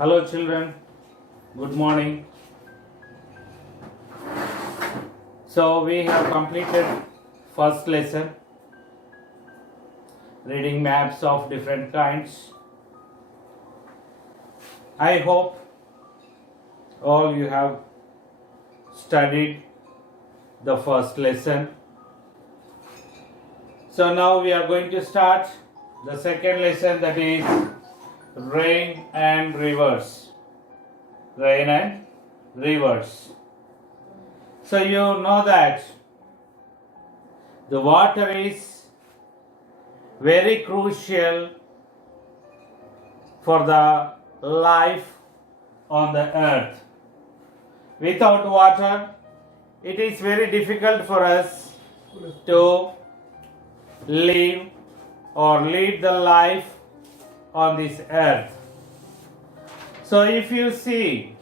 Hello children, good morning. So we have completed first lesson, reading maps of different kinds. I hope all you have studied the first lesson. So now we are going to start the second lesson, that is rain and rivers. Rain and rivers. So you know that the water is very crucial for the life on the earth. Without water, it is very difficult for us to live or lead the life on this earth. So if you see,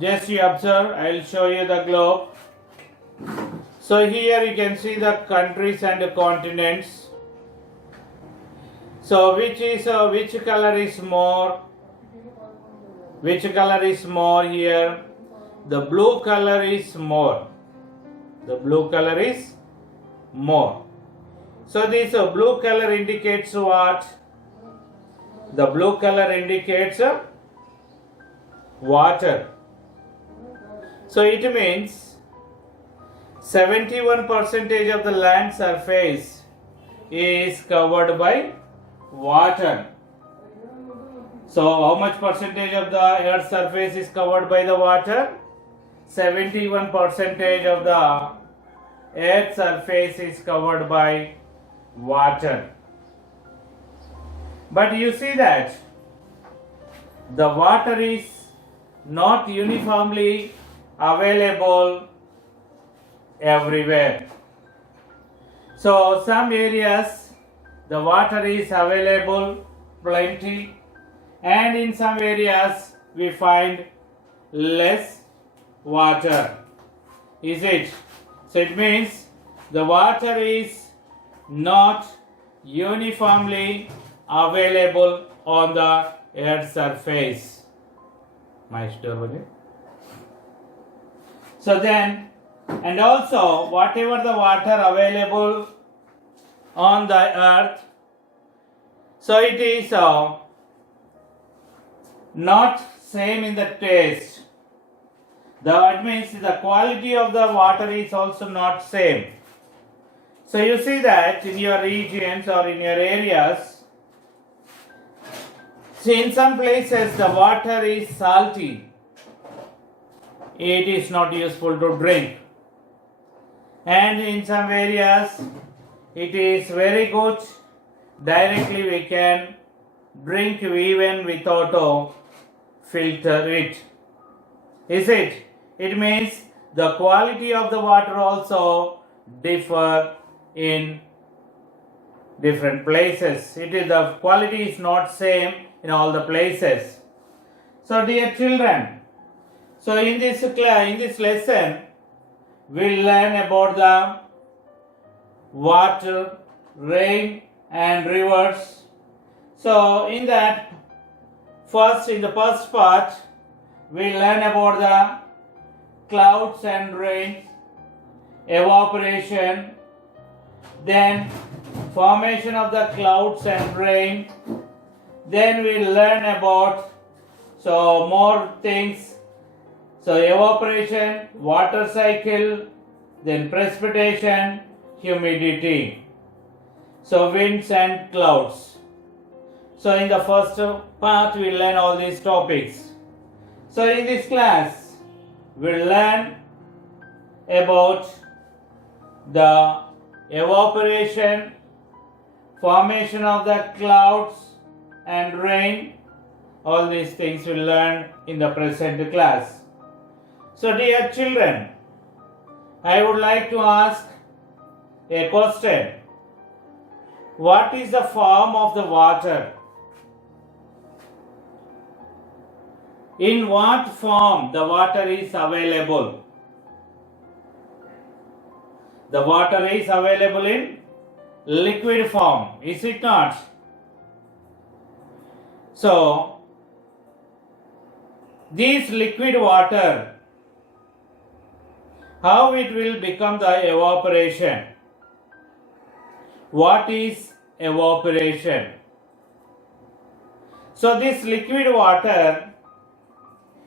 just you observe, I will show you the globe. So here you can see the countries and the continents. So which color is more? Which color is more here? The blue color is more. The blue color is more. So this blue color indicates what? The blue color indicates water. So it means 71% of the land surface is covered by water. So how much percentage of the earth surface is covered by the water? 71% of the earth surface is covered by water. But you see that the water is not uniformly available everywhere. So some areas the water is available plenty, and in some areas we find less water. Is it? So it means the water is not uniformly available on the earth surface. So then, and also whatever the water available on the earth, so it is not same in the taste. That means the quality of the water is also not same. So you see that in your regions or in your areas, see, in some places the water is salty. It is not useful to drink. And in some areas it is very good. Directly we can drink even without filter it. Is it? It means the quality of the water also differ in different places. The quality is not same in all the places. So dear children, so in this lesson we'll learn about the water, rain and rivers. So in the first part we'll learn about the clouds and rain, evaporation, then formation of the clouds and rain. Then we'll learn about more things. So evaporation, water cycle, then precipitation, humidity. So winds and clouds. So in the first part we'll learn all these topics. So in this class we'll learn about the evaporation, formation of the clouds and rain. All these things we'll learn in the present class. So dear children, I would like to ask a question. What is the form of the water? In what form the water is available? The water is available in liquid form, is it not? So this liquid water, how it will become the evaporation? What is evaporation? So this liquid water,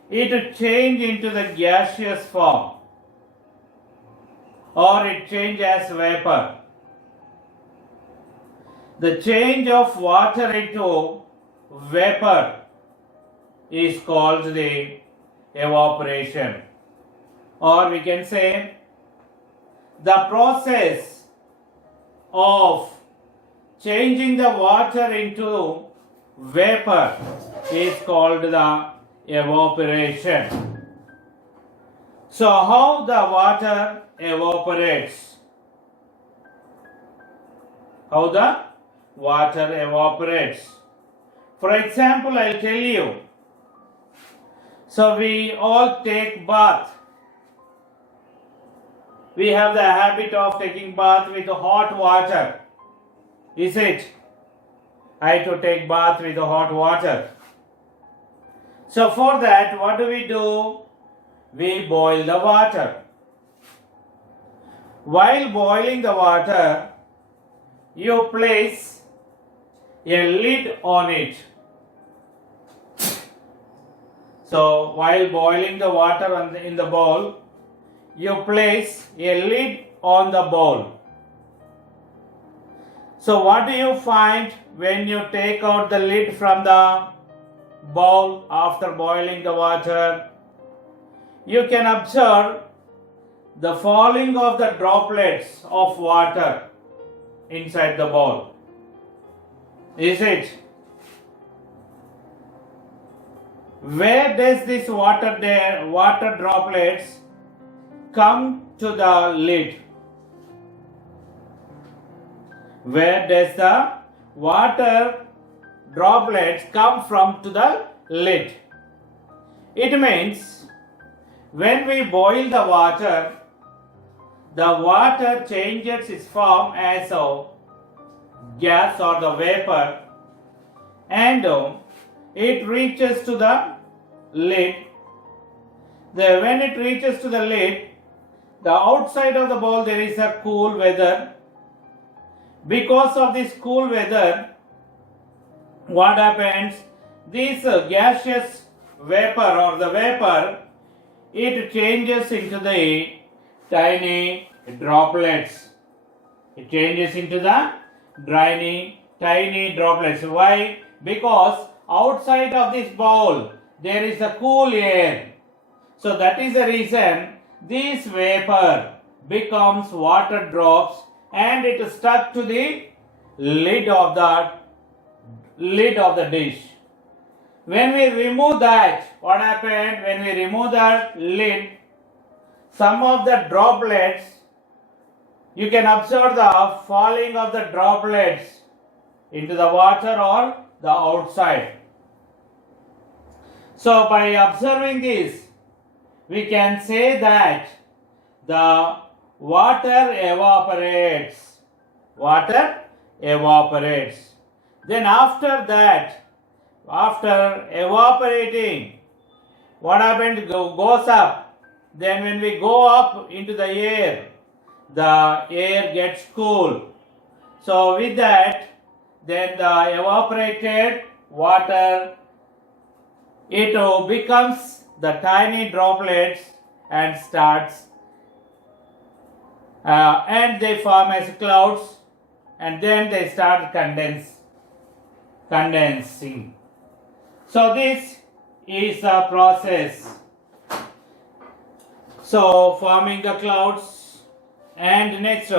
it will change into the gaseous form, or it change as vapor. The change of water into vapor is called the evaporation, or we can say the process of changing the water into vapor is called the evaporation. So how the water evaporates? How the water evaporates? For example, I'll tell you. So we all take bath. We have the habit of taking bath with hot water. Is it? I have to take bath with hot water. So for that, what do? We boil the water. While boiling the water, you place a lid on it. So while boiling the water in the bowl, you place a lid on the bowl. So what do you find when you take out the lid from the bowl after boiling the water? You can observe the falling of the droplets of water inside the bowl. Is it? Where does this water droplets come to the lid? Where does the water droplets come from to the lid? It means when we boil the water changes its form as a gas or the vapor, and it reaches to the lid. When it reaches to the lid, the outside of the bowl there is a cool weather. Because of this cool weather, what happens? This gaseous vapor or the vapor, it changes into the tiny droplets. It changes into the tiny droplets. Why? Because outside of this bowl there is a cool air. So that is the reason this vapor becomes water drops and it is stuck to the lid of the dish. When we remove that, what happened? When we remove that lid, some of the droplets, you can observe the falling of the droplets into the water or the outside. So by observing this, we can say that the water evaporates. Water evaporates. Then after that, after evaporating, what happened? Goes up. Then when we go up into the air gets cool. So with that, then the evaporated water, it becomes the tiny droplets and starts and they form as clouds, and then they start condensing. So this is the process. So forming the clouds, and next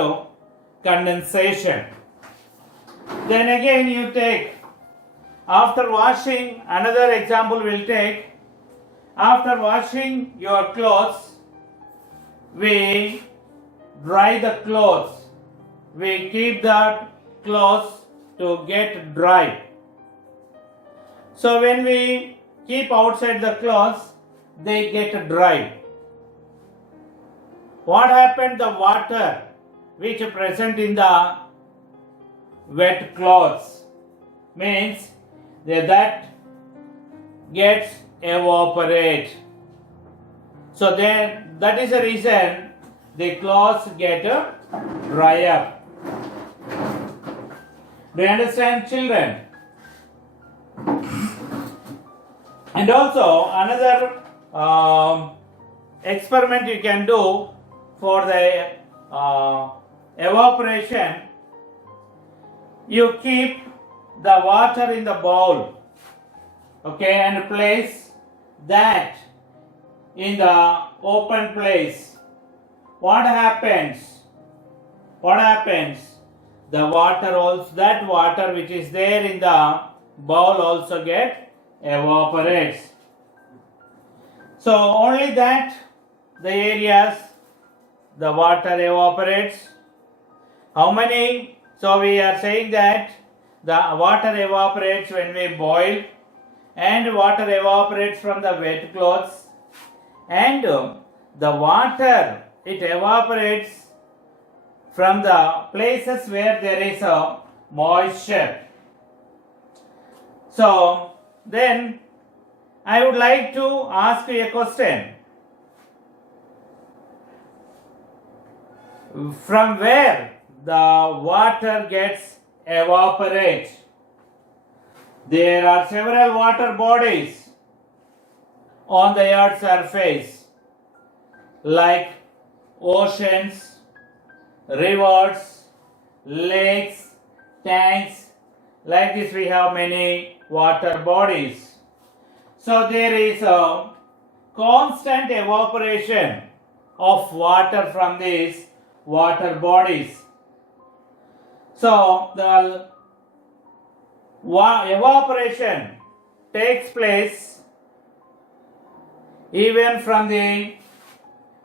condensation. Then again you take, after washing, another example we'll take. After washing your clothes, we dry the clothes. We keep the clothes to get dry. So when we keep outside the clothes, they get dry. What happened? The water which is present in the wet clothes means that gets evaporate. So then that is the reason the clothes get dry up. Do you understand, children? And also another experiment you can do for the evaporation. You keep the water in the bowl, okay, and place that in the open place. What happens? The water also, that water which is there in the bowl also get evaporates. So only that the areas the water evaporates. How many? So we are saying that the water evaporates when we boil, and water evaporates from the wet clothes, and the water it evaporates from the places where there is a moisture. So then I would like to ask you a question. From where the water gets evaporate? There are several water bodies on the earth's surface, like oceans, rivers, lakes, tanks. Like this we have many water bodies. So there is a constant evaporation of water from these water bodies. So the evaporation takes place even from the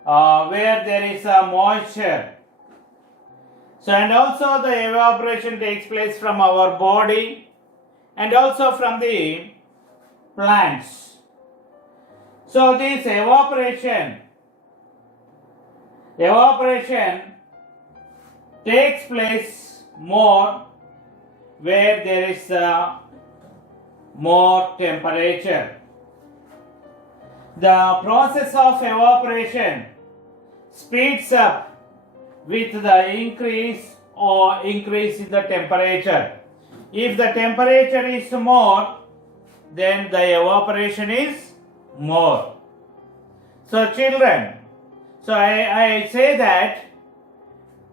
where there is a moisture. So and also the evaporation takes place from our body and also from the plants. So this evaporation takes place more where there is more temperature. The process of evaporation speeds up with the increase in the temperature. If the temperature is more, then the evaporation is more. So children, so I say that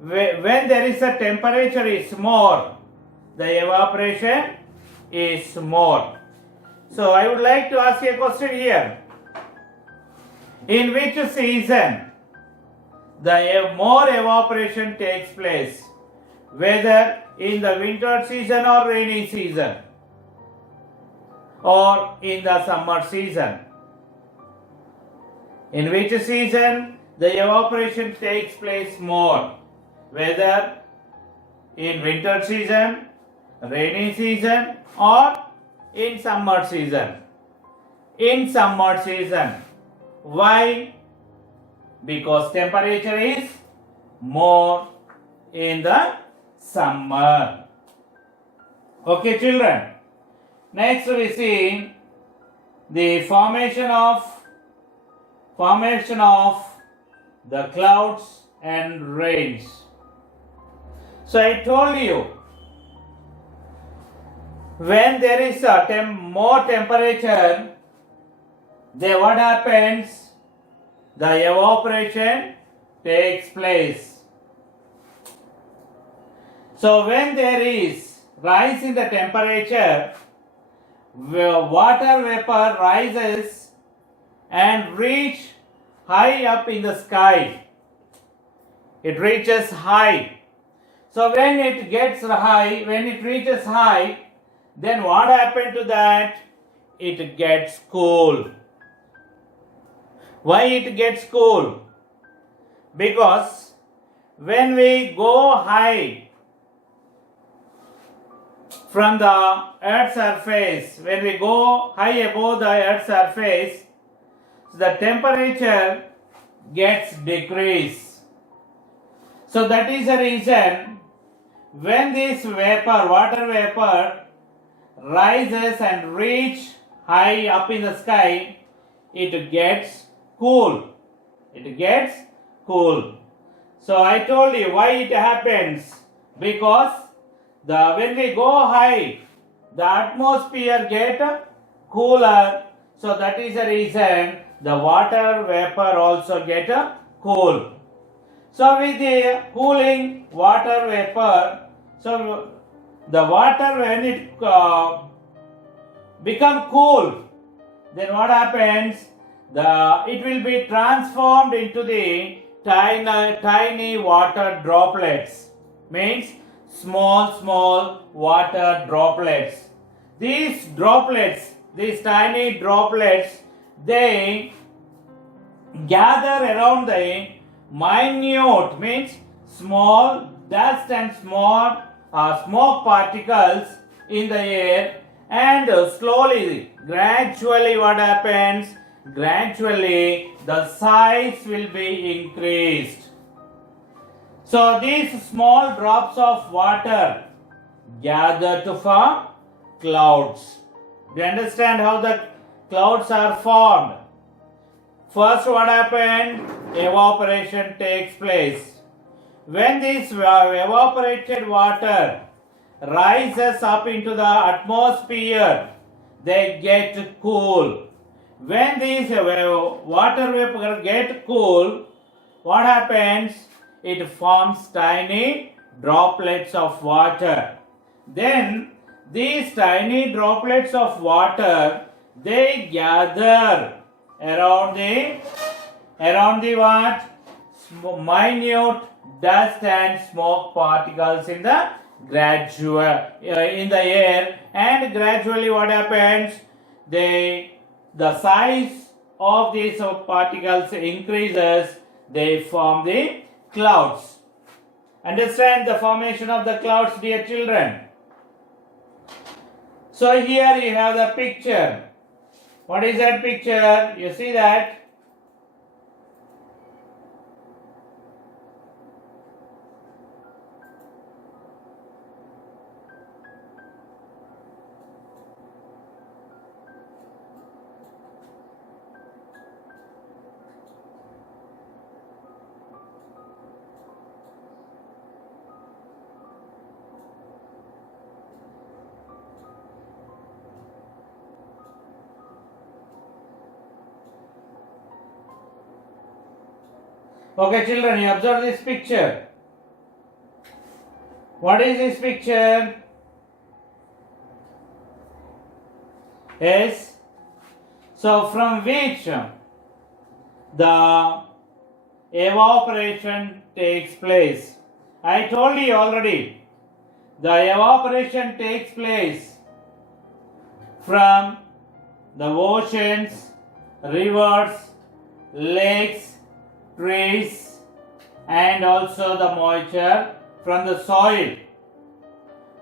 when there is a temperature is more, the evaporation is more. So I would like to ask you a question here. In which season the more evaporation takes place? Whether in the winter season or rainy season or in the summer season? In which season the evaporation takes place more? Whether in winter season, rainy season or in summer season? In summer season. Why? Because temperature is more in the summer. Okay children. Next we see the formation of the clouds and rains. So I told you, when there is a more temperature, then what happens? The evaporation takes place. So when there is rise in the temperature, water vapor rises and reach high up in the sky. It reaches high. So when it reaches high, then what happened to that? It gets cool. Why it gets cool? Because when we go high from the earth's surface, when we go high above the earth's surface, the temperature gets decreased. So that is the reason when this water vapor rises and reach high up in the sky, it gets cool. It gets cool. So I told you why it happens. Because when we go high, the atmosphere get cooler. So that is the reason the water vapor also get cool. So with the cooling water vapor, so the water when it become cool, then what happens? It will be transformed into the tiny water droplets. Means small water droplets. These droplets, these tiny droplets, they gather around the minute, means small dust and small smoke particles in the air, and slowly, gradually what happens? Gradually the size will be increased. So these small drops of water gather to form clouds. Do you understand how the clouds are formed? First, what happened? Evaporation takes place. When this evaporated water rises up into the atmosphere, they get cool. When these water vapor get cool, what happens? It forms tiny droplets of water. Then these tiny droplets of water, they gather around the what? Minute dust and smoke particles in the in the air, and gradually what happens? The size of these particles increases. They form the clouds. Understand the formation of the clouds, dear children? So here you have the picture. What is that picture? You see that? Okay, children, you observe this picture. What is this picture? Yes. So from which the evaporation takes place. I told you already. The evaporation takes place from the oceans, rivers, lakes, trees, and also the moisture from the soil.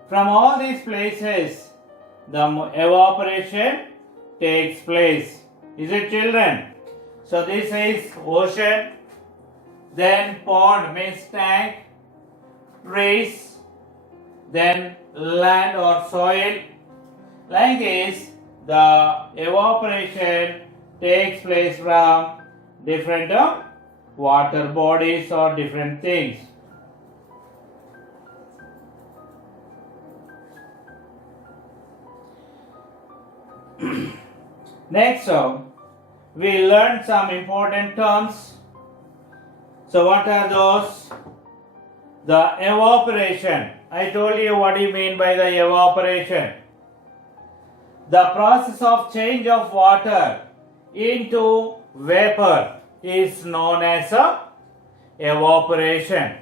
From all these places, the evaporation takes place. Is it, children? So this is ocean, then pond means tank, trees, then land or soil. Like this, the evaporation takes place from different water bodies or different things. Next, we learned some important terms. So what are those? The evaporation. I told you what do you mean by the evaporation. The process of change of water into vapor is known as evaporation.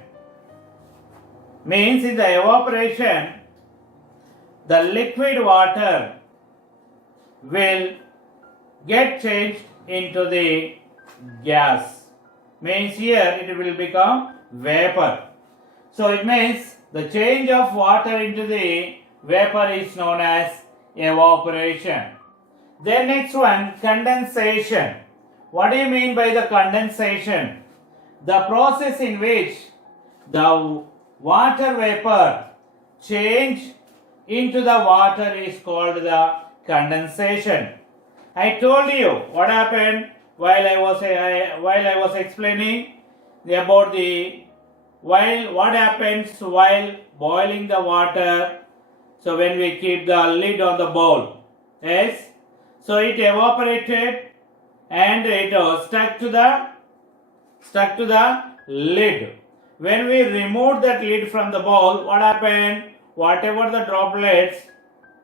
Means in the evaporation, the liquid water will get changed into the gas. Means here it will become vapor. So it means the change of water into the vapor is known as evaporation. Then next one, condensation. What do you mean by the condensation? The process in which the water vapor change into the water is called the condensation. I told you what happened while I was explaining about the what happens while boiling the water. So when we keep the lid on the bowl, yes, so it evaporated and it stuck to the lid. When we removed that lid from the bowl, what happened? Whatever the droplets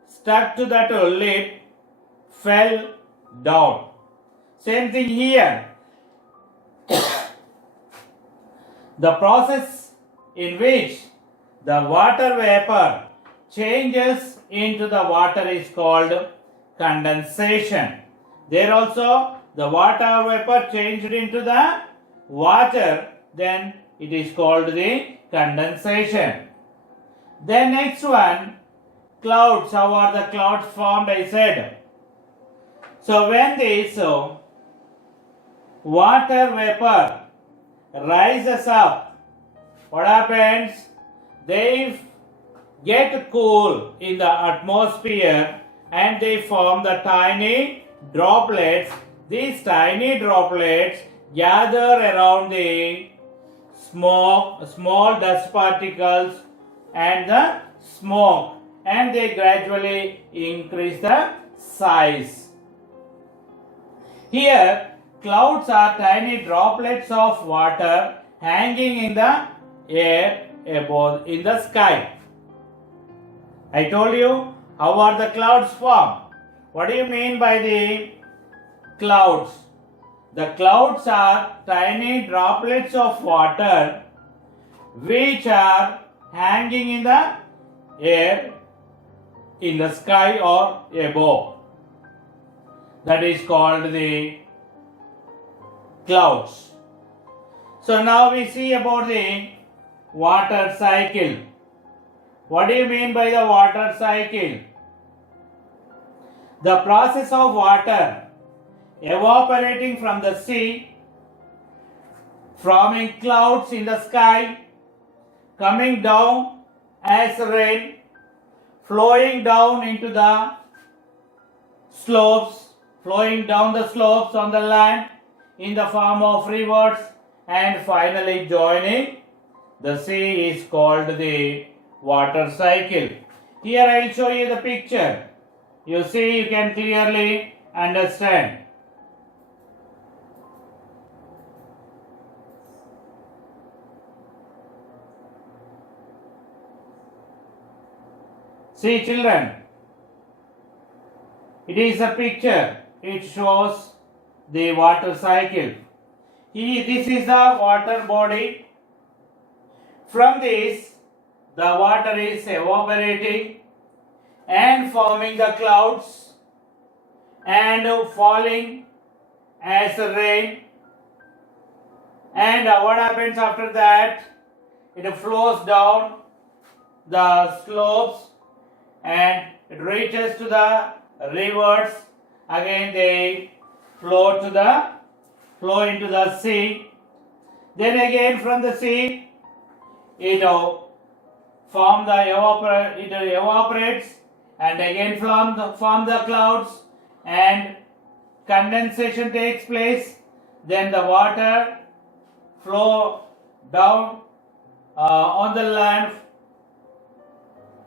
stuck to that lid fell down. Same thing here. The process in which the water vapor changes into the water is called condensation. There also the water vapor changed into the water, then it is called the condensation. Then next one, clouds. How are the clouds formed? I said. So when this water vapor rises up, what happens? They get cool in the atmosphere and they form the tiny droplets. These tiny droplets gather around the small dust particles and the smoke, and they gradually increase the size. Here, clouds are tiny droplets of water hanging in the air above in the sky. I told you how are the clouds formed. What do you mean by the clouds? The clouds are tiny droplets of water which are hanging in the air, in the sky or above. That is called the clouds. So now we see about the water cycle. What do you mean by the water cycle? The process of water evaporating from the sea, forming clouds in the sky, coming down as rain, flowing down into the slopes, flowing down the slopes on the land in the form of rivers, and finally joining the sea is called the water cycle. Here I will show you the picture. You see, you can clearly understand. See children, it is a picture. It shows the water cycle. This is the water body. From this, the water is evaporating and forming the clouds and falling as rain. And what happens after that? It flows down the slopes and it reaches to the rivers. Again they flow into the sea. Then again from the sea it evaporates and again form the clouds, and condensation takes place. Then the water flow down on the land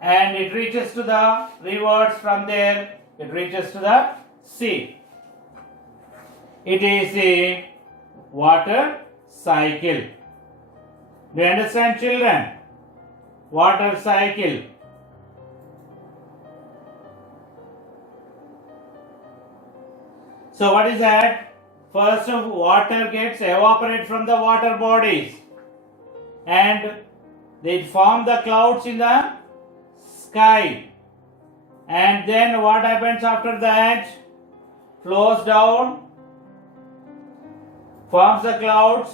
and it reaches to the rivers. From there it reaches to the sea. It is a water cycle. Do you understand, children? Water cycle. So what is that? First water gets evaporated from the water bodies and they form the clouds in the sky. And then what happens after that? Flows down, forms the clouds,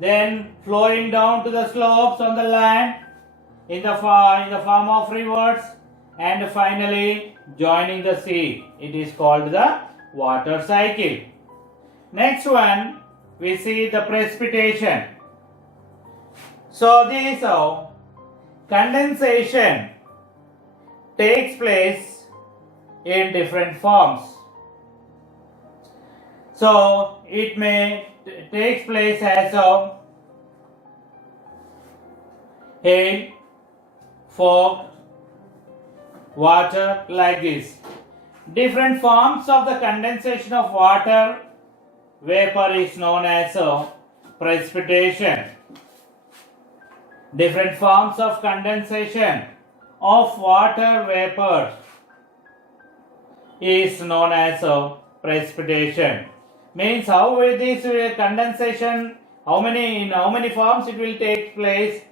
then flowing down to the slopes on the land in the form of rivers, and finally joining the sea. It is called the water cycle. Next one, we see the precipitation. So this condensation takes place in different forms. So it may takes place as a hail, fog, water, like this. Different forms of the condensation of water vapor is known as precipitation. Different forms of condensation of water vapor is known as precipitation. Means how will this condensation, in how many forms it will take place?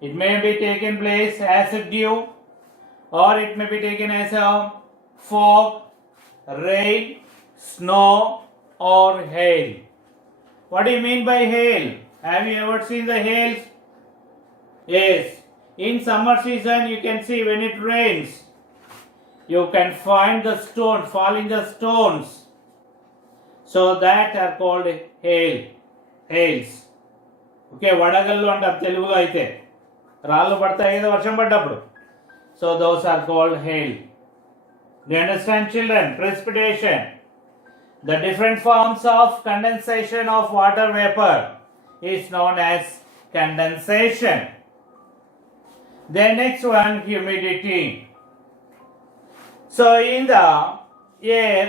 It may be taken place as a dew, or it may be taken as a fog, rain, snow, or hail. What do you mean by hail? Have you ever seen the hails? Yes. In summer season, you can see when it rains, you can find the stones, falling the stones. So that are called hails. Okay, వడగళ్ళు అంటారు తెలుగులో అయితే రాళ్ళు పడతాయి కదా వర్షం పడ్డప్పుడు. So those are called hail. Do you understand, children? Precipitation. The different forms of condensation of water vapor is known as condensation. Then next one, humidity. So in the air,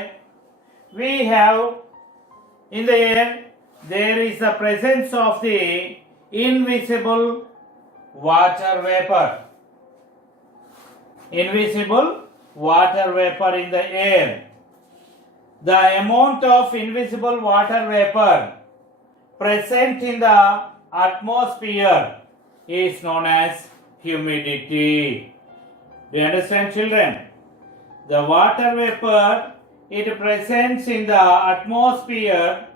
there is the presence of the invisible water vapor. Invisible water vapor in the air. The amount of invisible water vapor present in the atmosphere is known as humidity. Do you understand, children? The water vapor, it presents in the atmosphere.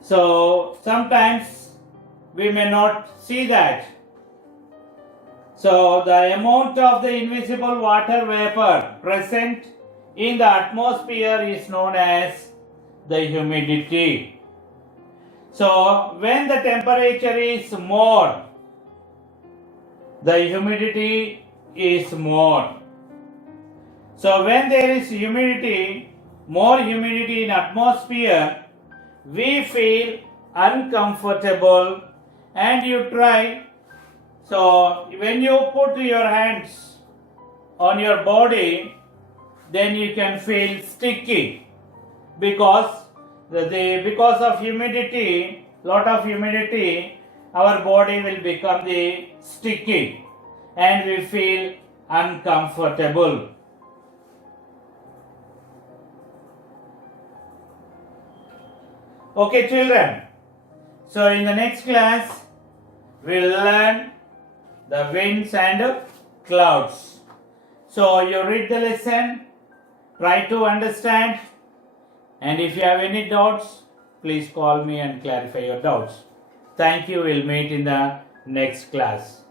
So sometimes we may not see that. So the amount of the invisible water vapor present in the atmosphere is known as the humidity. So when the temperature is more, the humidity is more. So when there is humidity, more humidity in atmosphere, we feel uncomfortable and you try. So when you put your hands on your body, then you can feel sticky because because of humidity, lot of humidity, our body will become the sticky and we feel uncomfortable. Okay, children. So in the next class, we'll learn the winds and clouds. So you read the lesson, try to understand, and if you have any doubts, please call me and clarify your doubts. Thank you. We'll meet in the next class.